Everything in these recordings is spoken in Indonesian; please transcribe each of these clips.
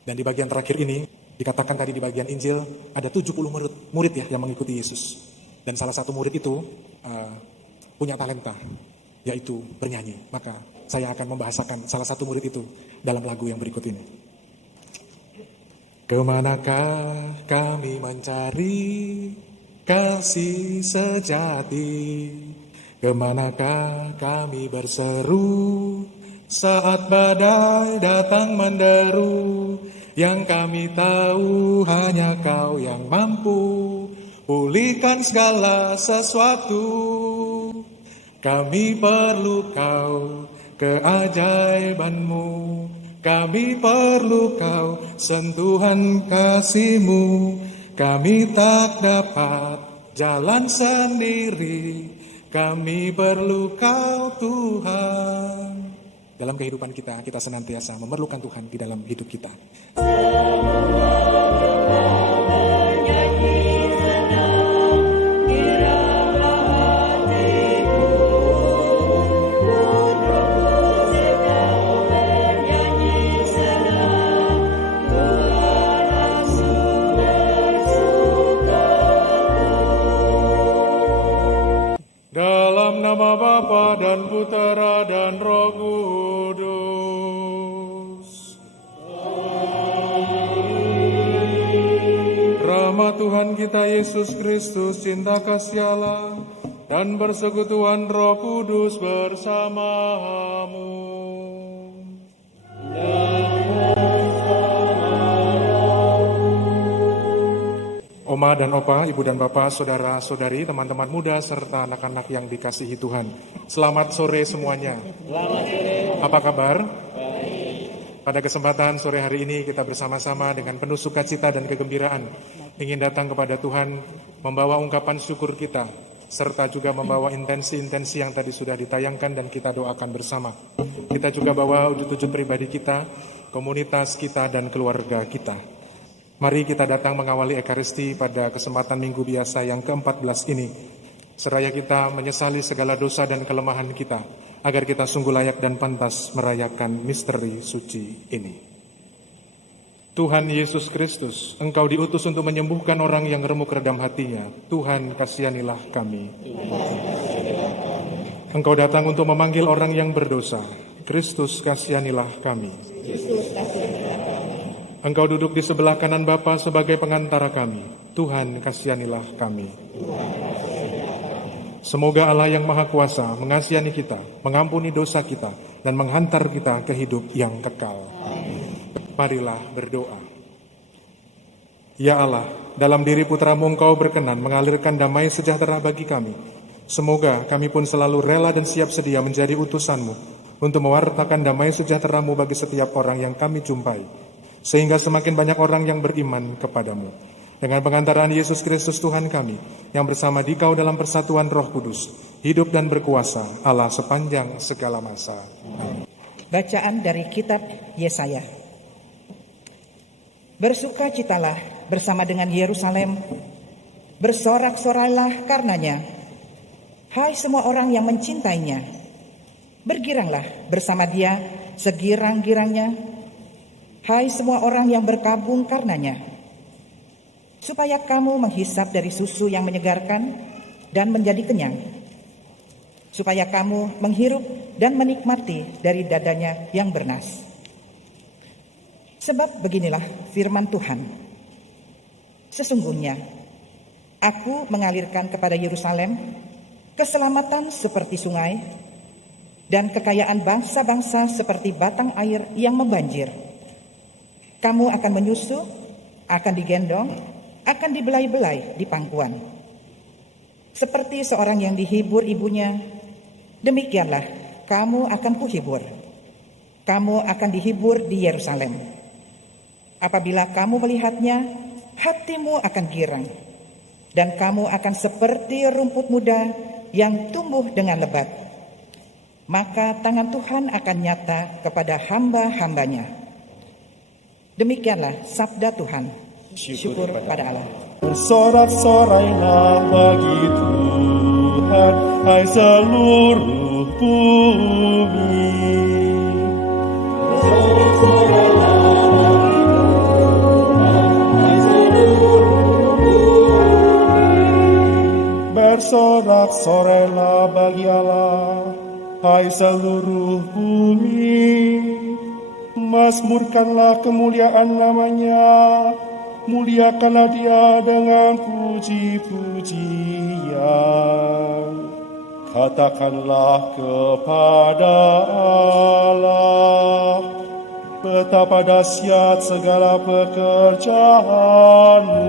Dan di bagian terakhir ini, dikatakan tadi di bagian Injil, ada 70 murid ya yang mengikuti Yesus. Dan salah satu murid itu punya talenta, yaitu bernyanyi. Maka saya akan membahasakan salah satu murid itu dalam lagu yang berikut ini. Kemanakah kami mencari kasih sejati? Kemanakah kami berseru saat badai datang menderu? Yang kami tahu hanya Kau yang mampu pulihkan segala sesuatu. Kami perlu Kau, keajaiban-Mu. Kami perlu Kau, sentuhan kasih-Mu. Kami tak dapat jalan sendiri. Kami perlu Kau, Tuhan. Dalam kehidupan kita, kita senantiasa memerlukan Tuhan di dalam hidup kita. Dalam nama Bapa dan Putera dan Roh Kudus. Rahmat Tuhan kita Yesus Kristus, cinta kasih Allah, dan persekutuan Roh Kudus bersamamu. Oma dan Opa, Ibu dan Bapak, Saudara-saudari, teman-teman muda, serta anak-anak yang dikasihi Tuhan. Selamat sore semuanya. Selamat sore. Apa kabar? Baik. Pada kesempatan sore hari ini kita bersama-sama dengan penuh sukacita dan kegembiraan ingin datang kepada Tuhan, membawa ungkapan syukur kita, serta juga membawa intensi-intensi yang tadi sudah ditayangkan dan kita doakan bersama. Kita juga bawa wujud-wujud pribadi kita, komunitas kita, dan keluarga kita. Mari kita datang mengawali Ekaristi pada kesempatan Minggu Biasa yang ke-14 ini. Seraya kita menyesali segala dosa dan kelemahan kita, agar kita sungguh layak dan pantas merayakan misteri suci ini. Tuhan Yesus Kristus, Engkau diutus untuk menyembuhkan orang yang remuk redam hatinya. Tuhan, kasihanilah kami. Engkau datang untuk memanggil orang yang berdosa. Kristus, kasihanilah kami. Engkau duduk di sebelah kanan Bapa sebagai pengantara kami. Tuhan, kasihanilah kami. Semoga Allah yang Maha Kuasa mengasihani kita, mengampuni dosa kita, dan menghantar kita ke hidup yang kekal. Marilah berdoa. Ya Allah, dalam diri Putra-Mu Engkau berkenan mengalirkan damai sejahtera bagi kami. Semoga kami pun selalu rela dan siap sedia menjadi utusan-Mu untuk mewartakan damai sejahtera-Mu bagi setiap orang yang kami jumpai, sehingga semakin banyak orang yang beriman kepadamu. Dengan pengantaran Yesus Kristus Tuhan kami, yang bersama Dikau dalam persatuan Roh Kudus, hidup dan berkuasa Allah sepanjang segala masa. Amin. Bacaan dari kitab Yesaya. Bersukacitalah bersama dengan Yerusalem, bersorak-sorailah karenanya, hai semua orang yang mencintainya. Bergiranglah bersama dia segirang-girangnya, hai semua orang yang berkabung karenanya, supaya kamu menghisap dari susu yang menyegarkan dan menjadi kenyang, supaya kamu menghirup dan menikmati dari dadanya yang bernas. Sebab beginilah firman Tuhan, sesungguhnya aku mengalirkan kepada Yerusalem keselamatan seperti sungai, dan kekayaan bangsa-bangsa seperti batang air yang membanjir. Kamu akan menyusu, akan digendong, akan dibelai-belai di pangkuan. Seperti seorang yang dihibur ibunya, demikianlah kamu akan kuhibur. Kamu akan dihibur di Yerusalem. Apabila kamu melihatnya, hatimu akan girang, dan kamu akan seperti rumput muda yang tumbuh dengan lebat. Maka tangan Tuhan akan nyata kepada hamba-hambanya. Demikianlah sabda Tuhan. Syukur pada Allah. Bersorak-sorailah bagi Tuhan, hai seluruh bumi. Bersorak-sorailah bagi Tuhan. Hai seluruh bumi, mazmurkanlah kemuliaan namanya, muliakanlah dia dengan puji-pujian. Katakanlah kepada Allah, betapa dahsyat segala pekerjaanmu.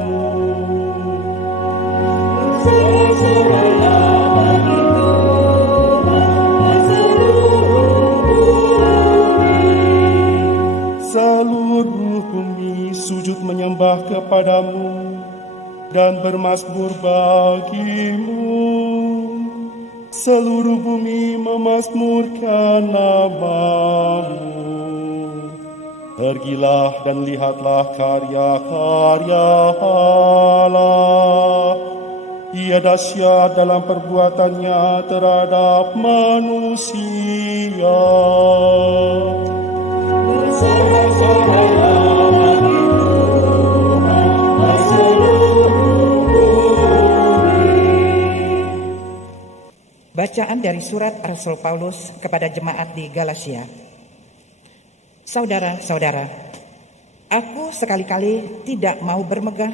Seluruh bumi sujud menyembah kepadamu dan bermasmur bagimu. Seluruh bumi memasmurkan namamu. Pergilah dan lihatlah karya-karya Allah. Ia dahsyat dalam perbuatannya terhadap manusia. Bacaan dari surat Rasul Paulus kepada jemaat di Galatia. Saudara-saudara, aku sekali-kali tidak mau bermegah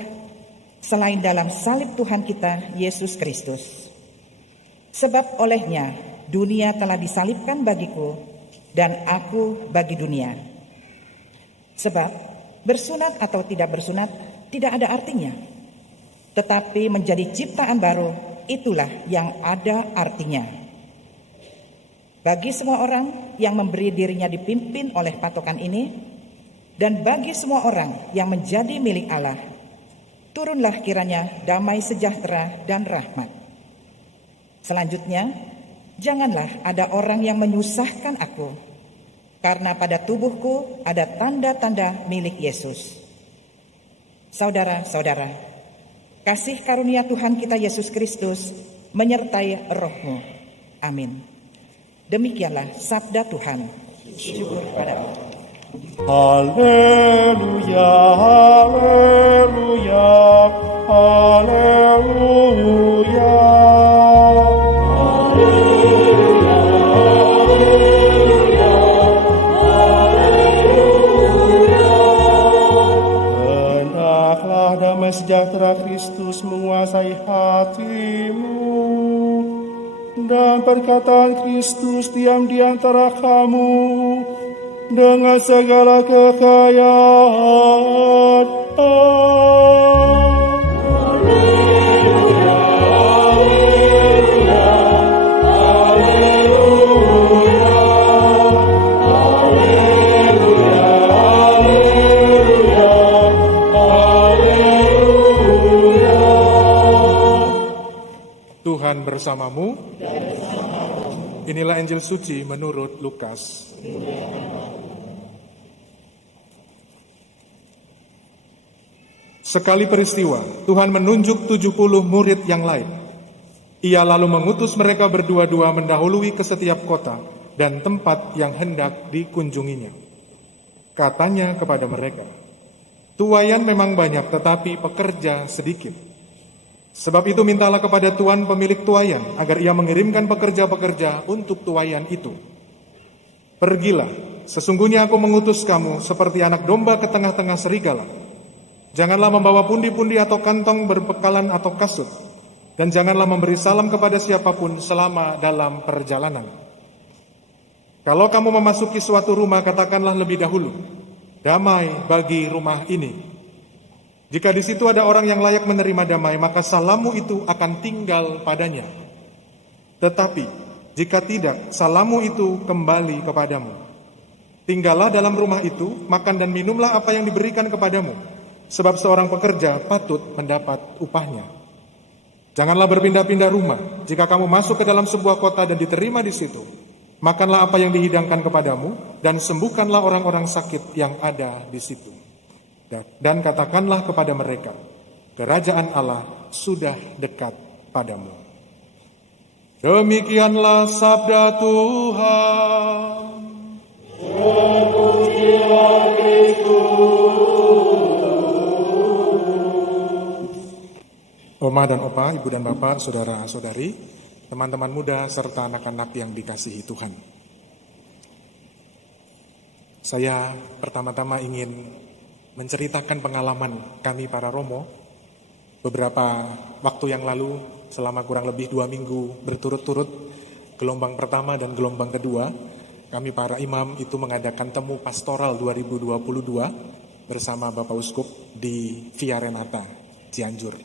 selain dalam salib Tuhan kita Yesus Kristus. Sebab olehnya dunia telah disalibkan bagiku dan aku bagi dunia. Sebab bersunat atau tidak bersunat tidak ada artinya, tetapi menjadi ciptaan baru itulah yang ada artinya. Bagi semua orang yang memberi dirinya dipimpin oleh patokan ini, dan bagi semua orang yang menjadi milik Allah, turunlah kiranya damai sejahtera dan rahmat. Selanjutnya, janganlah ada orang yang menyusahkan aku, karena pada tubuhku ada tanda-tanda milik Yesus. Saudara-saudara, kasih karunia Tuhan kita Yesus Kristus menyertai rohmu. Amin. Demikianlah sabda Tuhan. Syukur pada Allah. Haleluya, haleluya, haleluya. Hendaklah damai sejahtera Kristus menguasai hatimu, dan perkataan Kristus diam di antara kamu dengan segala kekayaan. Haleluya, haleluya, haleluya, haleluya, haleluya, haleluya. Tuhan bersamamu. Inilah Injil suci menurut Lukas. Sekali peristiwa, Tuhan menunjuk 70 murid yang lain. Ia lalu mengutus mereka berdua-dua mendahului ke setiap kota dan tempat yang hendak dikunjunginya. Katanya kepada mereka, "Tuaian memang banyak, tetapi pekerja sedikit. Sebab itu mintalah kepada Tuhan pemilik tuaian, agar ia mengirimkan pekerja-pekerja untuk tuaian itu. Pergilah, sesungguhnya aku mengutus kamu seperti anak domba ke tengah-tengah serigala. Janganlah membawa pundi-pundi atau kantong berbekalan atau kasut, dan janganlah memberi salam kepada siapapun selama dalam perjalanan. Kalau kamu memasuki suatu rumah, katakanlah lebih dahulu, damai bagi rumah ini. Jika di situ ada orang yang layak menerima damai, maka salammu itu akan tinggal padanya. Tetapi jika tidak, salammu itu kembali kepadamu. Tinggallah dalam rumah itu, makan dan minumlah apa yang diberikan kepadamu, sebab seorang pekerja patut mendapat upahnya. Janganlah berpindah-pindah rumah. Jika kamu masuk ke dalam sebuah kota dan diterima di situ, makanlah apa yang dihidangkan kepadamu, dan sembuhkanlah orang-orang sakit yang ada di situ. Dan katakanlah kepada mereka, kerajaan Allah sudah dekat padamu." Demikianlah sabda Tuhan. Oma dan Opa, Ibu dan Bapak, Saudara-saudari, teman-teman muda, serta anak-anak yang dikasihi Tuhan. Saya pertama-tama ingin menceritakan pengalaman kami para Romo. Beberapa waktu yang lalu, selama kurang lebih 2 minggu berturut-turut, gelombang pertama dan gelombang kedua, kami para imam itu mengadakan temu pastoral 2022 bersama Bapak Uskup di Via Renata, Cianjur.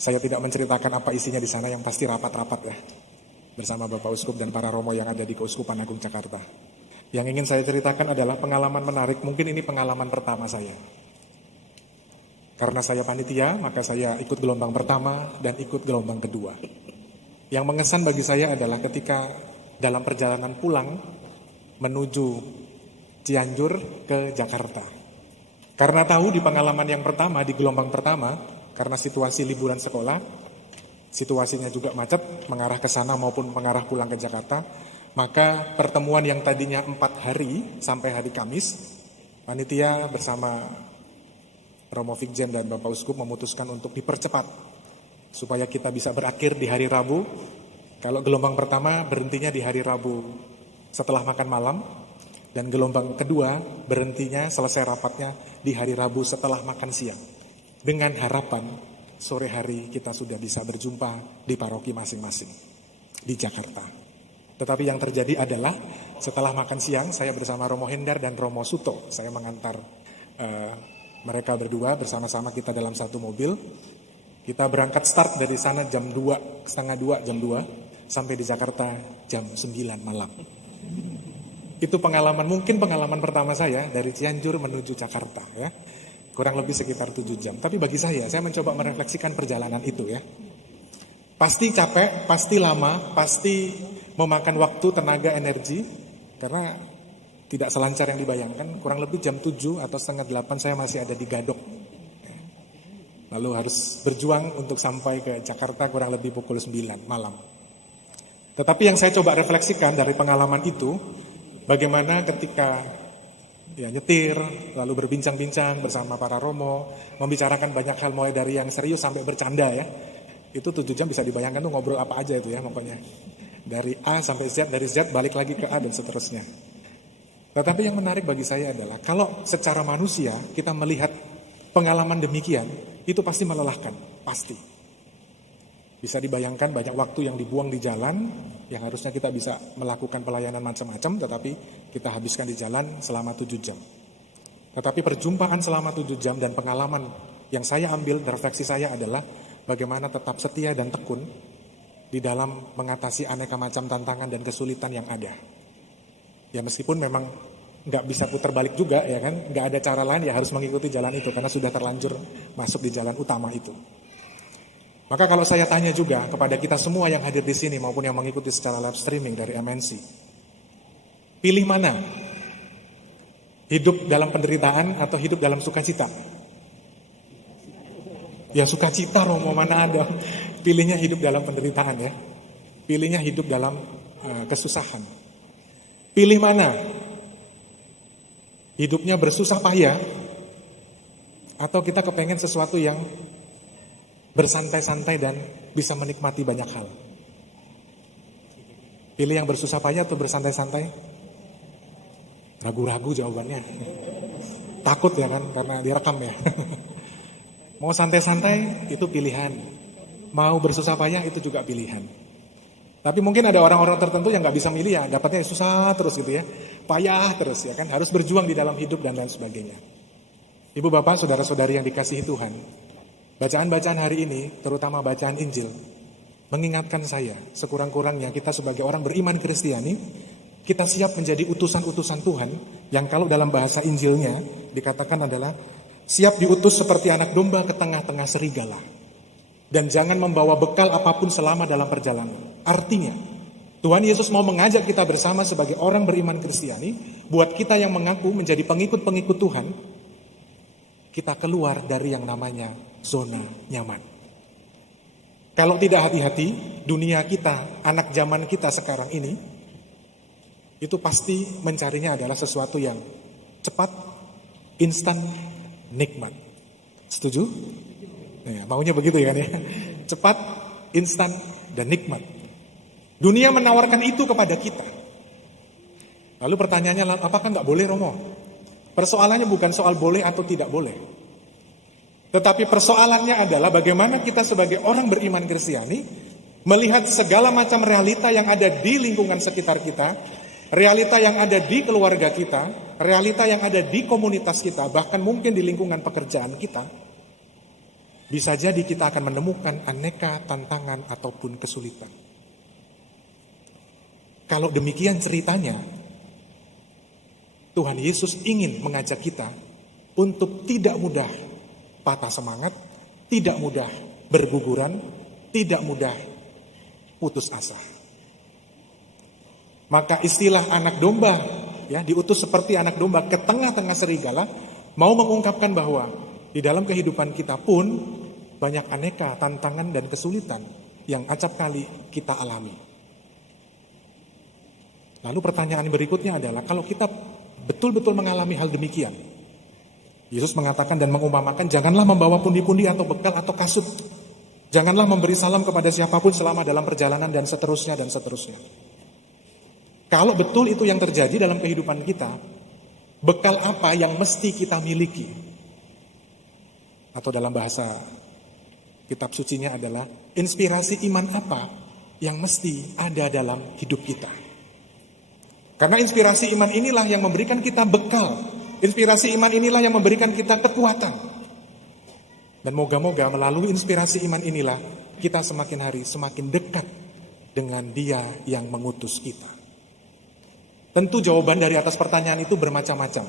Saya tidak menceritakan apa isinya di sana, yang pasti rapat-rapat ya, bersama Bapak Uskup dan para Romo yang ada di Keuskupan Agung Jakarta. Yang ingin saya ceritakan adalah pengalaman menarik, mungkin ini pengalaman pertama saya. Karena saya panitia, maka saya ikut gelombang pertama dan ikut gelombang kedua. Yang mengesan bagi saya adalah ketika dalam perjalanan pulang menuju Cianjur ke Jakarta. Karena tahu di pengalaman yang pertama, di gelombang pertama, karena situasi liburan sekolah, situasinya juga macet, mengarah ke sana maupun mengarah pulang ke Jakarta, maka pertemuan yang tadinya 4 hari sampai hari Kamis, panitia bersama Romo Vikjen dan Bapak Uskup memutuskan untuk dipercepat, supaya kita bisa berakhir di hari Rabu. Kalau gelombang pertama berhentinya di hari Rabu setelah makan malam, dan gelombang kedua berhentinya selesai rapatnya di hari Rabu setelah makan siang. Dengan harapan sore hari kita sudah bisa berjumpa di paroki masing-masing di Jakarta. Tetapi yang terjadi adalah setelah makan siang saya bersama Romo Hendar dan Romo Suto, saya mengantar mereka berdua bersama-sama kita dalam satu mobil. Kita berangkat start dari sana jam 2, setengah 2, jam 2, sampai di Jakarta jam 9 malam. Itu pengalaman, mungkin pengalaman pertama saya dari Cianjur menuju Jakarta ya. Kurang lebih sekitar 7 jam. Tapi bagi saya mencoba merefleksikan perjalanan itu ya. Pasti capek, pasti lama, pasti memakan waktu, tenaga, energi. Karena tidak selancar yang dibayangkan. Kurang lebih jam 7 atau setengah 8 saya masih ada di Gadok. Lalu harus berjuang untuk sampai ke Jakarta kurang lebih pukul 9 malam. Tetapi yang saya coba refleksikan dari pengalaman itu, bagaimana ketika nyetir, lalu berbincang-bincang bersama para Romo, membicarakan banyak hal mulai dari yang serius sampai bercanda ya. Itu 7 jam bisa dibayangkan tuh ngobrol apa aja itu ya pokoknya. Dari A sampai Z, dari Z balik lagi ke A dan seterusnya. Tetapi yang menarik bagi saya adalah kalau secara manusia kita melihat pengalaman demikian, itu pasti melelahkan, pasti. Bisa dibayangkan banyak waktu yang dibuang di jalan, yang harusnya kita bisa melakukan pelayanan macam-macam, tetapi kita habiskan di jalan selama 7 jam. Tetapi perjumpaan selama 7 jam dan pengalaman yang saya ambil, refleksi saya adalah bagaimana tetap setia dan tekun di dalam mengatasi aneka macam tantangan dan kesulitan yang ada. Ya meskipun memang nggak bisa putar balik juga ya kan, nggak ada cara lain ya harus mengikuti jalan itu karena sudah terlanjur masuk di jalan utama itu. Maka kalau saya tanya juga kepada kita semua yang hadir di sini maupun yang mengikuti secara live streaming dari MNC, pilih mana? Hidup dalam penderitaan atau hidup dalam sukacita? Ya sukacita Romo, mana ada. Pilihnya hidup dalam penderitaan ya. Pilihnya hidup dalam kesusahan. Pilih mana? Hidupnya bersusah payah atau kita kepengen sesuatu yang bersantai-santai dan bisa menikmati banyak hal? Pilih yang bersusah payah atau bersantai-santai? Ragu-ragu jawabannya. Takut ya kan, karena direkam ya. Mau santai-santai itu pilihan. Mau bersusah payah itu juga pilihan. Tapi mungkin ada orang-orang tertentu yang gak bisa milih ya, dapatnya susah terus gitu ya. Payah terus ya kan, harus berjuang di dalam hidup dan lain sebagainya. Ibu bapak, saudara-saudari yang dikasihi Tuhan, bacaan-bacaan hari ini, terutama bacaan Injil, mengingatkan saya sekurang-kurangnya kita sebagai orang beriman Kristiani, kita siap menjadi utusan-utusan Tuhan yang kalau dalam bahasa Injilnya dikatakan adalah siap diutus seperti anak domba ke tengah-tengah serigala. Dan jangan membawa bekal apapun selama dalam perjalanan. Artinya, Tuhan Yesus mau mengajak kita bersama sebagai orang beriman Kristiani, buat kita yang mengaku menjadi pengikut-pengikut Tuhan, kita keluar dari yang namanya zona nyaman. Kalau tidak hati-hati, dunia kita, anak zaman kita sekarang ini, itu pasti mencarinya adalah sesuatu yang cepat, instan, nikmat. Setuju? Ya, maunya begitu ya kan ya. Cepat, instan, dan nikmat. Dunia menawarkan itu kepada kita. Lalu pertanyaannya, apakah nggak boleh, Romo? Persoalannya bukan soal boleh atau tidak boleh. Tetapi persoalannya adalah bagaimana kita sebagai orang beriman Kristiani melihat segala macam realita yang ada di lingkungan sekitar kita, realita yang ada di keluarga kita, realita yang ada di komunitas kita, bahkan mungkin di lingkungan pekerjaan kita. Bisa jadi kita akan menemukan aneka tantangan ataupun kesulitan. Kalau demikian ceritanya, Tuhan Yesus ingin mengajak kita untuk tidak mudah patah semangat, tidak mudah berguguran, tidak mudah putus asa. Maka istilah anak domba, ya, diutus seperti anak domba ke tengah-tengah serigala, mau mengungkapkan bahwa di dalam kehidupan kita pun banyak aneka tantangan dan kesulitan yang acap kali kita alami. Lalu pertanyaan berikutnya adalah, kalau kita betul-betul mengalami hal demikian, Yesus mengatakan dan mengumpamakan, janganlah membawa pundi-pundi atau bekal atau kasut. Janganlah memberi salam kepada siapapun selama dalam perjalanan dan seterusnya dan seterusnya. Kalau betul itu yang terjadi dalam kehidupan kita, bekal apa yang mesti kita miliki? Atau dalam bahasa kitab sucinya adalah inspirasi iman apa yang mesti ada dalam hidup kita? Karena inspirasi iman inilah yang memberikan kita bekal. Inspirasi iman inilah yang memberikan kita kekuatan. Dan moga-moga melalui inspirasi iman inilah kita semakin hari semakin dekat dengan Dia yang mengutus kita. Tentu jawaban dari atas pertanyaan itu bermacam-macam.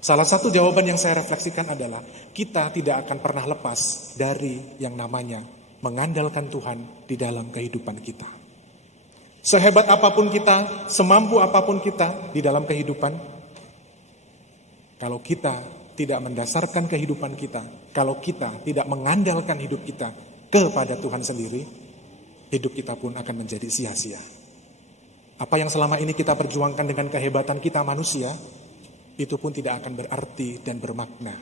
Salah satu jawaban yang saya refleksikan adalah kita tidak akan pernah lepas dari yang namanya mengandalkan Tuhan di dalam kehidupan kita. Sehebat apapun kita, semampu apapun kita di dalam kehidupan, kalau kita tidak mendasarkan kehidupan kita, kalau kita tidak mengandalkan hidup kita kepada Tuhan sendiri, hidup kita pun akan menjadi sia-sia. Apa yang selama ini kita perjuangkan dengan kehebatan kita manusia, itu pun tidak akan berarti dan bermakna,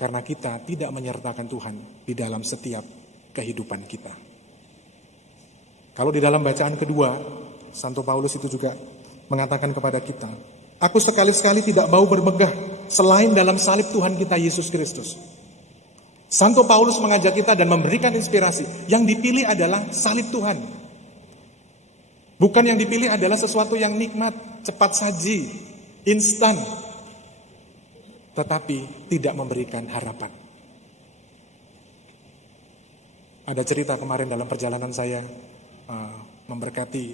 karena kita tidak menyertakan Tuhan di dalam setiap kehidupan kita. Kalau di dalam bacaan kedua, Santo Paulus itu juga mengatakan kepada kita, aku sekali-sekali tidak mau bermegah selain dalam salib Tuhan kita Yesus Kristus. Santo Paulus mengajak kita dan memberikan inspirasi. Yang dipilih adalah salib Tuhan. Bukan yang dipilih adalah sesuatu yang nikmat, cepat saji, instan, tetapi tidak memberikan harapan. Ada cerita kemarin dalam perjalanan saya memberkati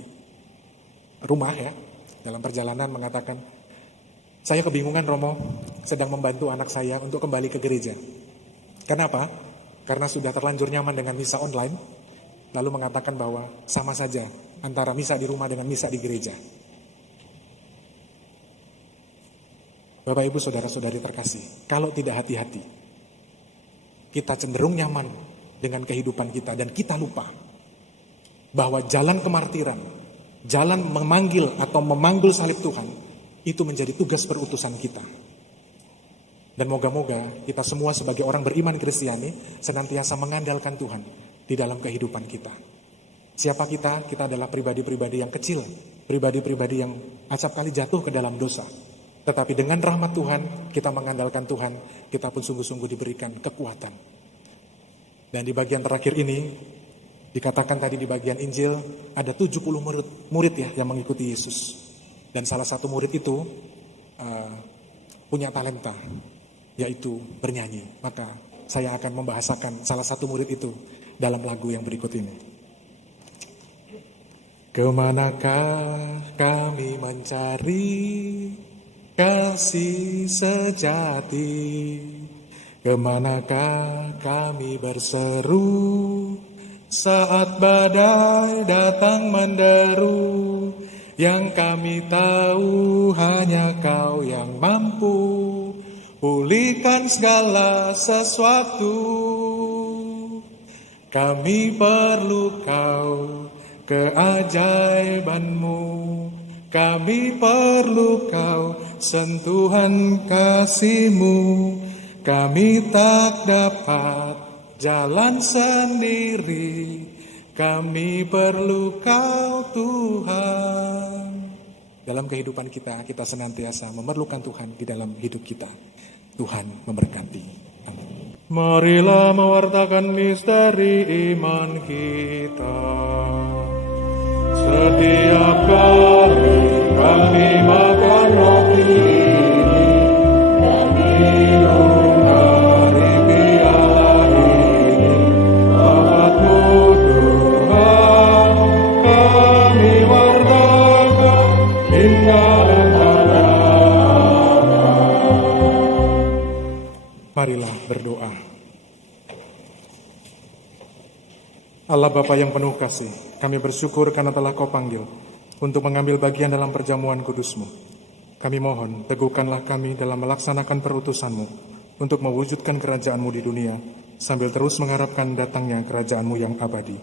rumah, ya, dalam perjalanan mengatakan, saya kebingungan, Romo, sedang membantu anak saya untuk kembali ke gereja. Kenapa? Karena sudah terlanjur nyaman dengan misa online, lalu mengatakan bahwa sama saja antara misa di rumah dengan misa di gereja. Bapak Ibu Saudara-saudari terkasih, kalau tidak hati-hati, kita cenderung nyaman dengan kehidupan kita dan kita lupa bahwa jalan kemartiran, jalan memanggil atau memanggul salib Tuhan, itu menjadi tugas perutusan kita. Dan moga-moga kita semua sebagai orang beriman Kristiani senantiasa mengandalkan Tuhan di dalam kehidupan kita. Siapa kita? Kita adalah pribadi-pribadi yang kecil, pribadi-pribadi yang acap kali jatuh ke dalam dosa. Tetapi dengan rahmat Tuhan, kita mengandalkan Tuhan, kita pun sungguh-sungguh diberikan kekuatan. Dan di bagian terakhir ini, dikatakan tadi di bagian Injil, ada 70 murid ya yang mengikuti Yesus. Dan salah satu murid itu punya talenta, yaitu bernyanyi. Maka saya akan membahasakan salah satu murid itu dalam lagu yang berikut ini. Kemanakah kami mencari kasih sejati? Kemanakah kami berseru saat badai datang menderu? Yang kami tahu hanya Kau yang mampu pulihkan segala sesuatu. Kami perlu Kau, keajaiban-Mu. Kami perlu Kau, sentuhan kasih-Mu. Kami tak dapat jalan sendiri. Kami perlu Kau Tuhan. Dalam kehidupan kita senantiasa memerlukan Tuhan di dalam hidup kita. Tuhan memberkati. Amin. Marilah mewartakan misteri iman kita. Setiap kali kami makan roti ini dan minum dari piala ini, rahmat-Mu Tuhan kami wartakan hingga Engkau datang. Marilah berdoa. Allah Bapa yang penuh kasih, kami bersyukur karena telah Kau panggil untuk mengambil bagian dalam perjamuan kudus-Mu. Kami mohon, teguhkanlah kami dalam melaksanakan perutusan-Mu untuk mewujudkan kerajaan-Mu di dunia, sambil terus mengharapkan datangnya kerajaan-Mu yang abadi.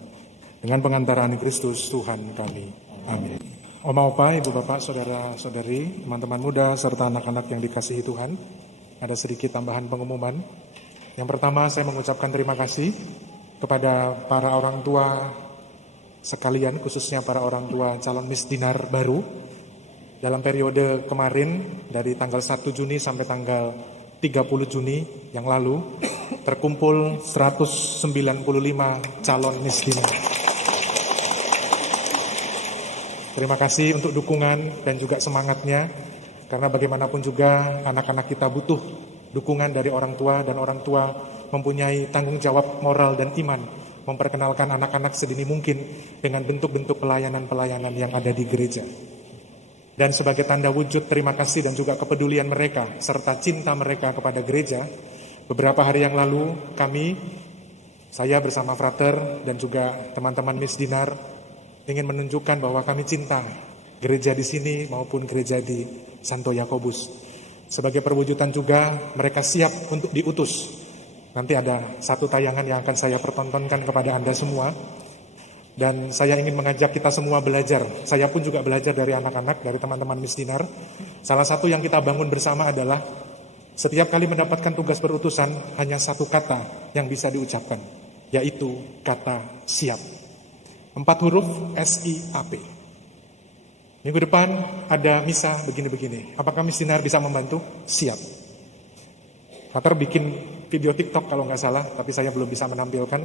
Dengan pengantaraan Kristus Tuhan kami. Amin. Oma Opa, Ibu Bapak, Saudara-saudari, teman-teman muda, serta anak-anak yang dikasihi Tuhan, ada sedikit tambahan pengumuman. Yang pertama, saya mengucapkan terima kasih kepada para orang tua sekalian, khususnya para orang tua calon misdinar baru. Dalam periode kemarin, dari tanggal 1 Juni sampai tanggal 30 Juni yang lalu, terkumpul 195 calon misdinar. Terima kasih untuk dukungan dan juga semangatnya, karena bagaimanapun juga anak-anak kita butuh dukungan dari orang tua, dan orang tua mempunyai tanggung jawab moral dan iman memperkenalkan anak-anak sedini mungkin dengan bentuk-bentuk pelayanan-pelayanan yang ada di gereja. Dan sebagai tanda wujud terima kasih dan juga kepedulian mereka serta cinta mereka kepada gereja, beberapa hari yang lalu saya bersama frater dan juga teman-teman misdinar ingin menunjukkan bahwa kami cinta gereja di sini maupun gereja di Santo Yakobus. Sebagai perwujudan juga mereka siap untuk diutus. Nanti ada satu tayangan yang akan saya pertontonkan kepada Anda semua. Dan saya ingin mengajak kita semua belajar. Saya pun juga belajar dari anak-anak, dari teman-teman misdinar. Salah satu yang kita bangun bersama adalah setiap kali mendapatkan tugas berutusan, hanya satu kata yang bisa diucapkan, yaitu kata siap. 4 huruf SIAP. Minggu depan ada misa begini-begini. Apakah misdinar bisa membantu? Siap. Frater bikin video TikTok kalau nggak salah, tapi saya belum bisa menampilkan.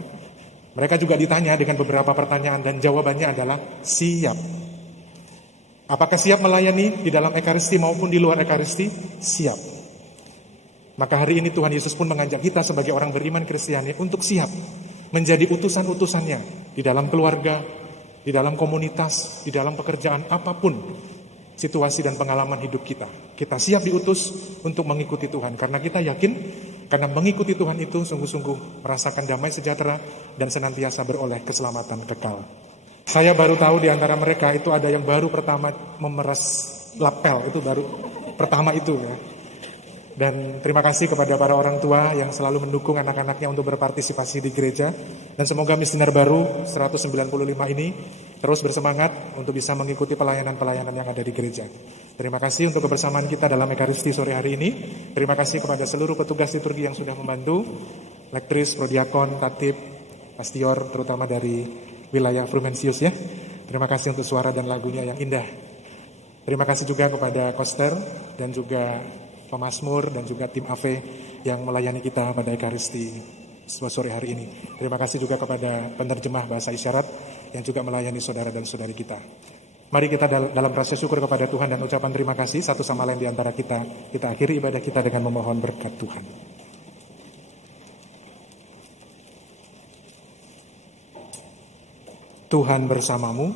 Mereka juga ditanya dengan beberapa pertanyaan dan jawabannya adalah siap. Apakah siap melayani di dalam Ekaristi maupun di luar Ekaristi? Siap. Maka hari ini Tuhan Yesus pun mengajak kita sebagai orang beriman Kristiani untuk siap menjadi utusan-utusannya di dalam keluarga, di dalam komunitas, di dalam pekerjaan apapun situasi dan pengalaman hidup kita. Kita siap diutus untuk mengikuti Tuhan karena kita yakin karena mengikuti Tuhan itu sungguh-sungguh merasakan damai sejahtera dan senantiasa beroleh keselamatan kekal. Saya baru tahu di antara mereka itu ada yang baru pertama memeras lapel, itu baru pertama itu ya. Dan terima kasih kepada para orang tua yang selalu mendukung anak-anaknya untuk berpartisipasi di gereja. Dan semoga misdinar baru 195 ini terus bersemangat untuk bisa mengikuti pelayanan-pelayanan yang ada di gereja. Terima kasih untuk kebersamaan kita dalam Ekaristi sore hari ini. Terima kasih kepada seluruh petugas liturgi yang sudah membantu, lektris, prodiakon, tatib, pastior, terutama dari wilayah Frumensius ya. Terima kasih untuk suara dan lagunya yang indah. Terima kasih juga kepada koster dan juga pemazmur dan juga tim AV yang melayani kita pada Ekaristi sore hari ini. Terima kasih juga kepada penerjemah bahasa isyarat yang juga melayani saudara dan saudari kita. Mari kita dalam rasa syukur kepada Tuhan dan ucapan terima kasih satu sama lain di antara kita. Kita akhiri ibadah kita dengan memohon berkat Tuhan. Tuhan bersamamu.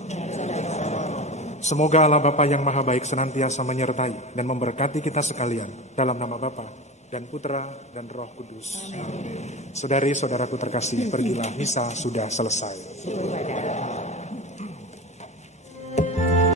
Semoga Allah Bapa yang Maha Baik senantiasa menyertai dan memberkati kita sekalian dalam nama Bapa dan Putra dan Roh Kudus. Amin. Saudari-saudaraku terkasih, pergilah, misa sudah selesai.